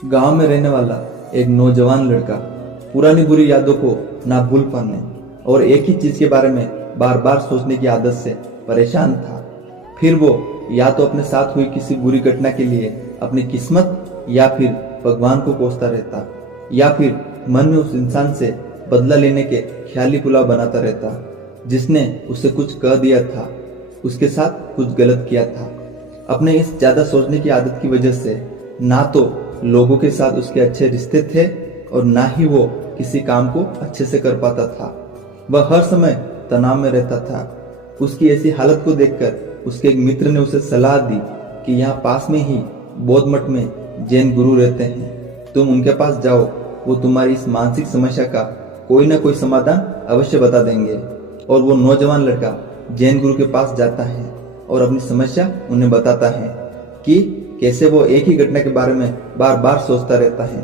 गांव में रहने वाला एक नौजवान लड़का पुरानी बुरी यादों को ना भूल पाने और एक ही चीज के बारे में बार बार सोचने की आदत से परेशान था। फिर वो या तो अपने साथ हुई किसी बुरी घटना के लिए अपनी किस्मत या फिर भगवान को कोसता रहता, या फिर मन में उस इंसान से बदला लेने के ख्याली पुलाव बनाता रहता जिसने उसे कुछ कह दिया था, उसके साथ कुछ गलत किया था। अपने इस ज्यादा सोचने की आदत की वजह से ना तो लोगों के साथ उसके अच्छे रिश्ते थे और ना ही वो किसी काम को अच्छे से कर पाता था। वह हर समय तनाव में रहता था। उसकी ऐसी हालत को देखकर उसके एक मित्र ने उसे सलाह दी कि यहाँ पास में ही बौद्ध मठ में जैन गुरु रहते हैं, तुम उनके पास जाओ, वो तुम्हारी इस मानसिक समस्या का कोई ना कोई समाधान अवश्य बता देंगे। और वो नौजवान लड़का जैन गुरु के पास जाता है और अपनी समस्या उन्हें बताता है कि कैसे वो एक ही घटना के बारे में बार बार सोचता रहता है।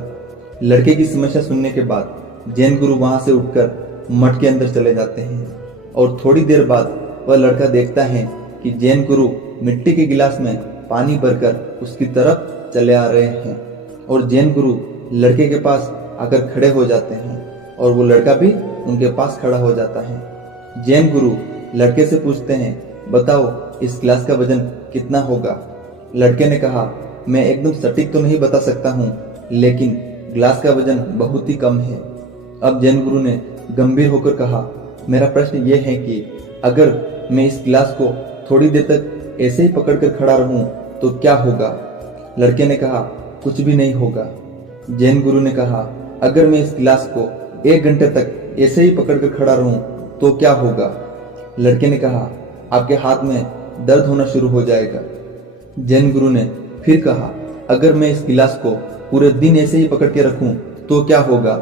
लड़के की समस्या सुनने के बाद जैन गुरु वहां से उठकर मठ के अंदर चले जाते हैं और थोड़ी देर बाद वह लड़का देखता है कि जैन गुरु मिट्टी के गिलास में पानी भरकर उसकी तरफ चले आ रहे हैं और जैन गुरु लड़के के पास आकर खड़े हो जाते हैं और वो लड़का भी उनके पास खड़ा हो जाता है। जैन गुरु लड़के से पूछते हैं, बताओ इस गिलास का वजन कितना होगा। लड़के ने कहा, मैं एकदम सटीक तो नहीं बता सकता हूँ, लेकिन गिलास का वजन बहुत ही कम है। अब जैन गुरु ने गंभीर होकर कहा, मेरा प्रश्न ये है कि अगर मैं इस गिलास को थोड़ी देर तक ऐसे ही पकड़कर खड़ा रहूं तो क्या होगा। लड़के ने कहा, कुछ भी नहीं होगा। जैन गुरु ने कहा, अगर मैं इस गिलास को 1 घंटे तक ऐसे ही पकड़कर खड़ा रहूं तो क्या होगा। लड़के ने कहा, आपके हाथ में दर्द होना शुरू हो जाएगा। जैन गुरु ने फिर कहा, अगर मैं इस गिलास को पूरे दिन ऐसे ही पकड़ के रखूं तो क्या होगा।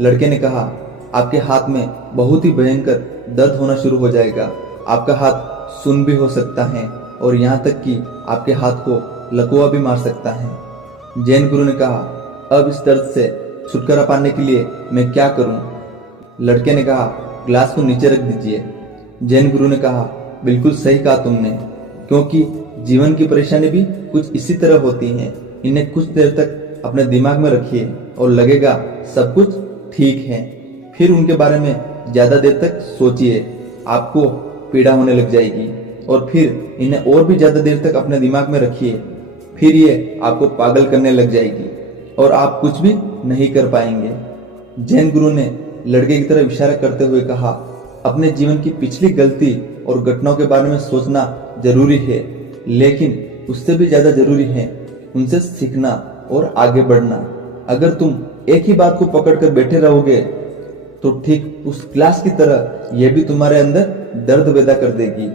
लड़के ने कहा, आपके हाथ में बहुत ही भयंकर दर्द होना शुरू हो जाएगा, आपका हाथ सुन्न भी हो सकता है और यहाँ तक कि आपके हाथ को लकवा भी मार सकता है। जैन गुरु ने कहा, अब इस दर्द से छुटकारा पाने के लिए मैं क्या करूं। लड़के ने कहा, गिलास को नीचे रख दीजिए। जैन गुरु ने कहा, बिल्कुल सही कहा तुमने, क्योंकि जीवन की परेशानी भी कुछ इसी तरह होती हैं। इन्हें कुछ देर तक अपने दिमाग में रखिए और लगेगा सब कुछ ठीक है। फिर उनके बारे में ज्यादा देर तक सोचिए, आपको पीड़ा होने लग जाएगी और फिर इन्हें और भी ज्यादा देर तक अपने दिमाग में रखिए, फिर ये आपको पागल करने लग जाएगी और आप कुछ भी नहीं कर पाएंगे। जैन गुरु ने लड़के की तरफ इशारा करते हुए कहा, अपने जीवन की पिछली गलती और घटनाओं के बारे में सोचना जरूरी है, लेकिन उससे भी ज्यादा जरूरी है उनसे सीखना और आगे बढ़ना। अगर तुम एक ही बात को पकड़कर बैठे रहोगे तो ठीक उस गिलास की तरह यह भी तुम्हारे अंदर दर्द पैदा कर देगी।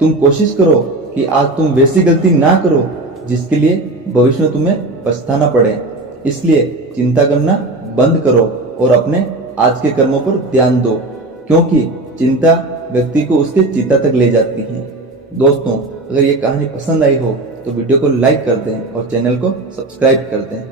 तुम कोशिश करो कि आज तुम वैसी गलती ना करो जिसके लिए भविष्य में तुम्हें पछताना पड़े। इसलिए चिंता करना बंद करो और अपने आज के कर्मों पर ध्यान दो, क्योंकि चिंता व्यक्ति को उसके चिता तक ले जाती है। दोस्तों, अगर ये कहानी पसंद आई हो तो वीडियो को लाइक कर दें और चैनल को सब्सक्राइब कर दें।